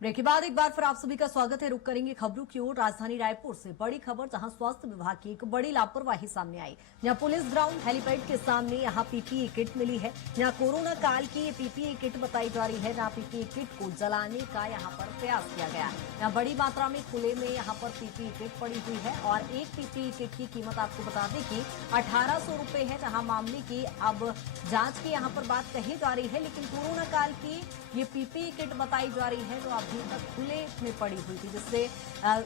Break के बाद एक बार फिर आप सभी का स्वागत है। रुक करेंगे खबरों की ओर। राजधानी रायपुर से बड़ी खबर, जहां स्वास्थ्य विभाग की एक बड़ी लापरवाही सामने आई। जहां पुलिस ग्राउंड हेलीपैड के सामने यहां पीपीई किट मिली है। जहां कोरोना काल की ये पीपीई किट बताई जा रही है। जहां पीपीई किट को जलाने का यहां पर प्रयास किया गया। यहाँ बड़ी मात्रा में खुले में यहाँ पर पीपीई किट पड़ी हुई है और एक पीपीई किट की कीमत आपको बता दें कि 1800 रुपए है। जहां मामले की अब जांच की यहाँ पर बात कही जा रही है, लेकिन कोरोना काल की ये पीपीई किट बताई जा रही है जो अभी तक खुले में पड़ी हुई थी, जिससे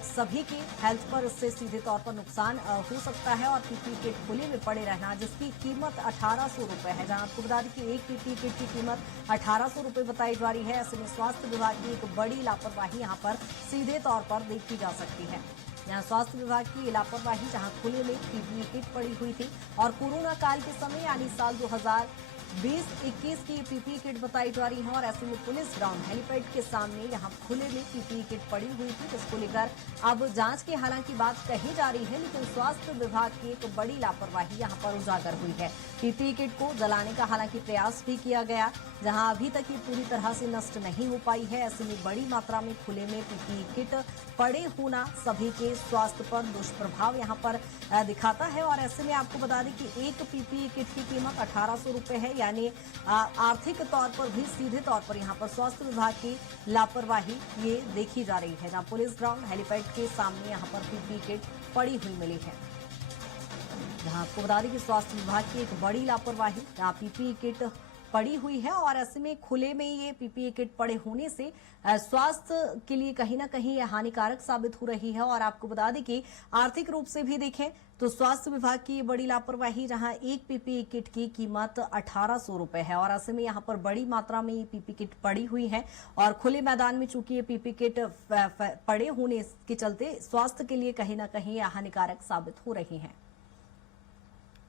सभी की हेल्थ पर इससे सीधे तौर पर नुकसान हो सकता है। और पीपीई किट खुले में पड़े रहना, जिसकी कीमत 1800 रुपए है। जहां आपको बता दें कि एक पीपीई किट की कीमत 1800 रुपए बताई जा रही है। ऐसे में स्वास्थ्य विभाग की एक बड़ी लापरवाही यहाँ पर सीधे तौर पर देखी जा सकती है। यहाँ स्वास्थ्य विभाग की लापरवाही, जहां खुले में पीपीई किट पड़ी हुई थी और कोरोना काल के समय यानी साल 2020-21 की पीपीई किट बताई जा रही है। और ऐसे में पुलिस ग्राउंड हेलीपैड के सामने यहाँ खुले में पीपीई किट पड़ी हुई थी, जिसको लेकर अब जांच की हालांकि बात कही जा रही है, लेकिन स्वास्थ्य विभाग की एक बड़ी लापरवाही यहाँ पर उजागर हुई है। पीपीई किट को जलाने का हालांकि प्रयास भी किया गया, जहां अभी तक ये पूरी तरह से नष्ट नहीं हो पाई है। ऐसे में बड़ी मात्रा में खुले में पीपीई किट पड़े होना सभी के स्वास्थ्य पर दुष्प्रभाव यहाँ पर दिखाता है। और ऐसे में आपको बता दें कि एक पीपीई किट की कीमत 1800 रुपए है, यानी आर्थिक तौर पर भी सीधे तौर पर यहाँ पर स्वास्थ्य विभाग की लापरवाही ये देखी जा रही है। जहाँ पुलिस ग्राउंड हेलीपैड के सामने यहाँ पर पीपीई किट पड़ी हुई मिली है। जहां आपको बता दें कि स्वास्थ्य विभाग की एक बड़ी लापरवाही, जहां पीपीई किट पड़ी हुई है और ऐसे में खुले में ये पीपीई किट पड़े होने से स्वास्थ्य के लिए कहीं ना कहीं यह हानिकारक साबित हो रही है। और आपको बता दें कि आर्थिक रूप से भी देखें तो स्वास्थ्य विभाग की ये बड़ी लापरवाही, जहां एक पीपीई किट की कीमत 1800 रुपए है और ऐसे में यहाँ पर बड़ी मात्रा में ये पीपीई किट पड़ी हुई है और खुले मैदान में चूंकि ये पीपीई किट पड़े होने के चलते स्वास्थ्य के लिए कहीं ना कहीं हानिकारक साबित हो रही है।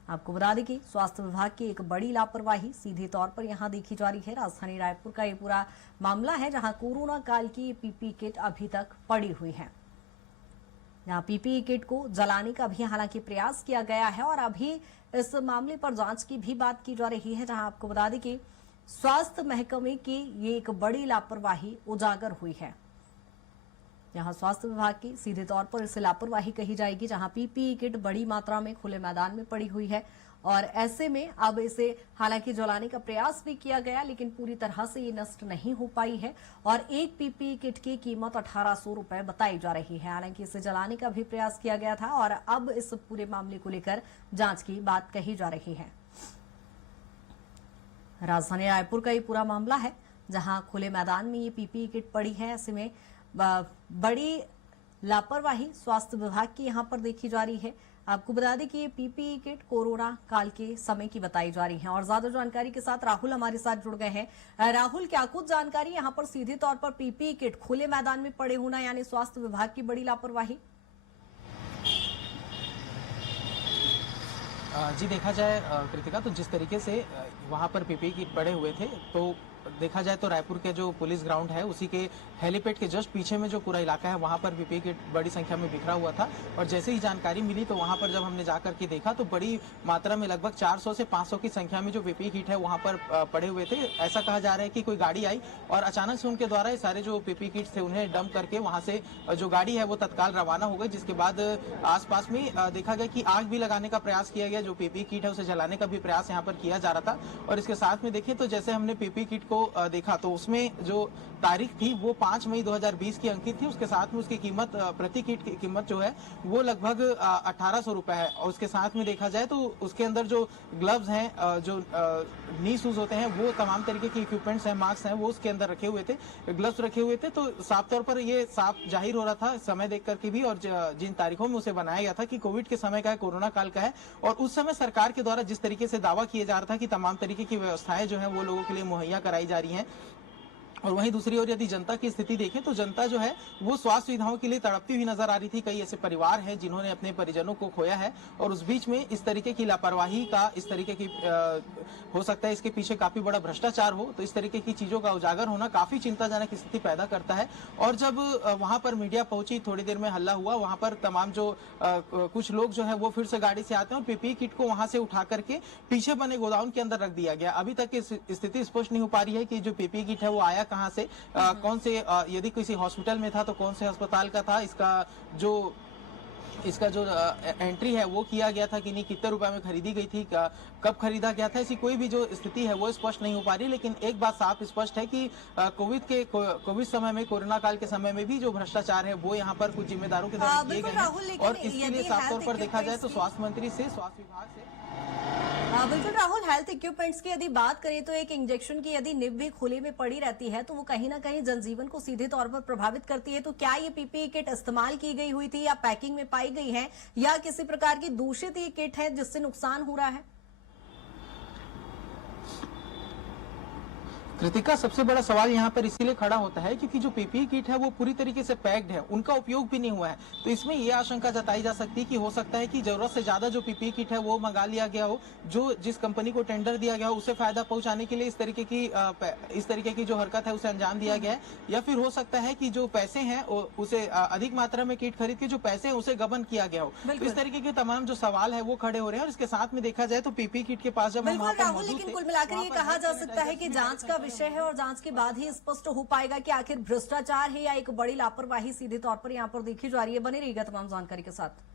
आपको बता दें कि स्वास्थ्य विभाग की एक बड़ी लापरवाही सीधे तौर पर यहां देखी जा रही है। राजधानी रायपुर का ये पूरा मामला है, जहां कोरोना काल की पीपीई किट अभी तक पड़ी हुई है। जहां पीपीई किट को जलाने का भी हालांकि प्रयास किया गया है और अभी इस मामले पर जांच की भी बात की जा रही है। जहां आपको बता दें कि स्वास्थ्य महकमे की ये एक बड़ी लापरवाही उजागर हुई है। यहाँ स्वास्थ्य विभाग की सीधे तौर पर इसे लापरवाही कही जाएगी, जहां पीपीई किट बड़ी मात्रा में खुले मैदान में पड़ी हुई है और ऐसे में अब इसे हालांकि जलाने का प्रयास भी किया गया, लेकिन पूरी तरह से ये नष्ट नहीं हो पाई है। और एक पीपीई किट की कीमत 1800 रुपए बताई जा रही है। हालांकि इसे जलाने का भी प्रयास किया गया था और अब इस पूरे मामले को लेकर जांच की बात कही जा रही है। राजधानी रायपुर का ये पूरा मामला है, जहां खुले मैदान में ये पीपीई किट पड़ी है। ऐसे में बड़ी लापरवाही स्वास्थ्य विभाग की यहां पर देखी जा रही है। आपको बता दें कि ये पीपीई किट कोरोना काल के समय की बताई जा रही है। और ज्यादा जानकारी के साथ राहुल हमारे साथ जुड़ गए हैं। राहुल, क्या कुछ जानकारी यहां पर सीधे तौर पर पीपीई किट खुले मैदान में पड़े होना यानी स्वास्थ्य विभाग की बड़ी लापरवाही? जी, देखा जाए कृतिका, तो जिस तरीके से वहाँ पर पीपीई किट पड़े हुए थे, तो देखा जाए तो रायपुर के जो पुलिस ग्राउंड है उसी के हेलीपैड के जस्ट पीछे में जो पूरा इलाका है वहाँ पर पीपीई किट बड़ी संख्या में बिखरा हुआ था। और जैसे ही जानकारी मिली तो वहाँ पर जब हमने जाकर के देखा तो बड़ी मात्रा में लगभग 400 से 500 की संख्या में जो पीपीई किट है वहाँ पर पड़े हुए थे। ऐसा कहा जा रहा है कि कोई गाड़ी आई और अचानक से उनके द्वारा ये सारे जो पीपीई किट थे उन्हें डंप करके वहाँ से जो गाड़ी है वो तत्काल रवाना हो गई। जिसके बाद आसपास में देखा गया कि आग भी लगाने का प्रयास किया गया, जो पीपीई किट है उसे जलाने का भी प्रयास यहाँ पर किया जा रहा था। और इसके साथ में देखिए तो जैसे हमने पीपीई किट को देखा तो उसमें जो तारीख थी वो 5 मई 2020 की अंकित थी। उसके साथ में उसकी कीमत, प्रति किट की कीमत जो है वो लगभग 1800 रुपए है। और उसके साथ में देखा जाए तो उसके अंदर जो ग्लव्स हैं, जो नी शूज होते हैं, वो तमाम तरीके के इक्विपमेंट्स हैं, मास्क हैं, वो उसके अंदर रखे हुए थे, ग्लव्स रखे हुए थे। तो साफ तौर पर ये साफ जाहिर हो रहा था समय देख करके भी और जिन तारीखों में उसे बनाया गया था कि कोविड के समय का है, कोरोना काल का है। और उस समय सरकार के द्वारा जिस तरीके से दावा किया जा रहा था कि तमाम तरीके की व्यवस्थाएं जो है वो लोगों के लिए मुहैया कराई जा रही हैं, और वहीं दूसरी ओर यदि जनता की स्थिति देखें तो जनता जो है वो स्वास्थ्य सुविधाओं के लिए तड़पती हुई नजर आ रही थी। कई ऐसे परिवार हैं जिन्होंने अपने परिजनों को खोया है और उस बीच में इस तरीके की लापरवाही का, इस तरीके की हो सकता है इसके पीछे काफी बड़ा भ्रष्टाचार हो, तो इस तरीके की चीजों का उजागर होना काफी चिंताजनक स्थिति पैदा करता है। और जब वहां पर मीडिया पहुंची, थोड़ी देर में हल्ला हुआ, वहां पर तमाम जो कुछ लोग जो है वो फिर से गाड़ी से आते हैं और पीपीई किट को वहां से उठा करके पीछे बने गोदाउन के अंदर रख दिया गया। अभी तक स्थिति स्पष्ट नहीं हो पा रही है कि जो पीपीई किट है वो आया कहाँ से, कौन से, यदि किसी हॉस्पिटल में था तो कौन से अस्पताल का था, इसका जो एंट्री है वो किया गया था कि नहीं, कितने रुपए में खरीदी गई थी, कब खरीदा गया था, ऐसी कोई भी जो स्थिति है वो स्पष्ट नहीं हो पा रही। लेकिन एक बात साफ स्पष्ट है कि कोविड समय में, कोरोना काल के समय में भी जो भ्रष्टाचार है वो यहाँ पर कुछ जिम्मेदारों के द्वारा किए गए हैं। और इसके लिए साफ तौर पर देखा जाए तो स्वास्थ्य मंत्री से, स्वास्थ्य विभाग से, बिल्कुल राहुल, हेल्थ इक्विपमेंट्स की यदि बात करें तो एक इंजेक्शन की यदि निब भी खुले में पड़ी रहती है तो वो कहीं ना कहीं जनजीवन को सीधे तौर पर प्रभावित करती है। तो क्या ये पीपीई किट इस्तेमाल की गई हुई थी या पैकिंग में पाई गई है या किसी प्रकार की दूषित ये किट है जिससे नुकसान हो रहा है? कृतिका, सबसे बड़ा सवाल यहाँ पर इसीलिए खड़ा होता है क्योंकि जो पीपीई किट है वो पूरी तरीके से पैक्ड है, उनका उपयोग भी नहीं हुआ है। तो इसमें ये आशंका जताई जा सकती है कि हो सकता है कि जरूरत से ज्यादा जो पीपीई किट है वो मंगा लिया गया हो, जो जिस कंपनी को टेंडर दिया गया हो उसे फायदा पहुंचाने के लिए इस तरीके की जो हरकत है उसे अंजाम दिया गया है। या फिर हो सकता है कि जो पैसे हैं उसे अधिक मात्रा में किट खरीद के जो पैसे हैं उसे गबन किया गया हो। तो इस तरीके के तमाम जो सवाल है वो खड़े हो रहे हैं। और इसके साथ में देखा जाए तो पीपीई किट के पास जब हम वहाँ पर मौजूद थे, लेकिन कुल मिलाकर ये कहा जा सकता है कि जांच का विषय है और जांच के बाद ही स्पष्ट हो पाएगा कि आखिर भ्रष्टाचार है या एक बड़ी लापरवाही सीधे तौर पर यहाँ पर देखी जा रही है। बने रहिएगा तमाम जानकारी के साथ।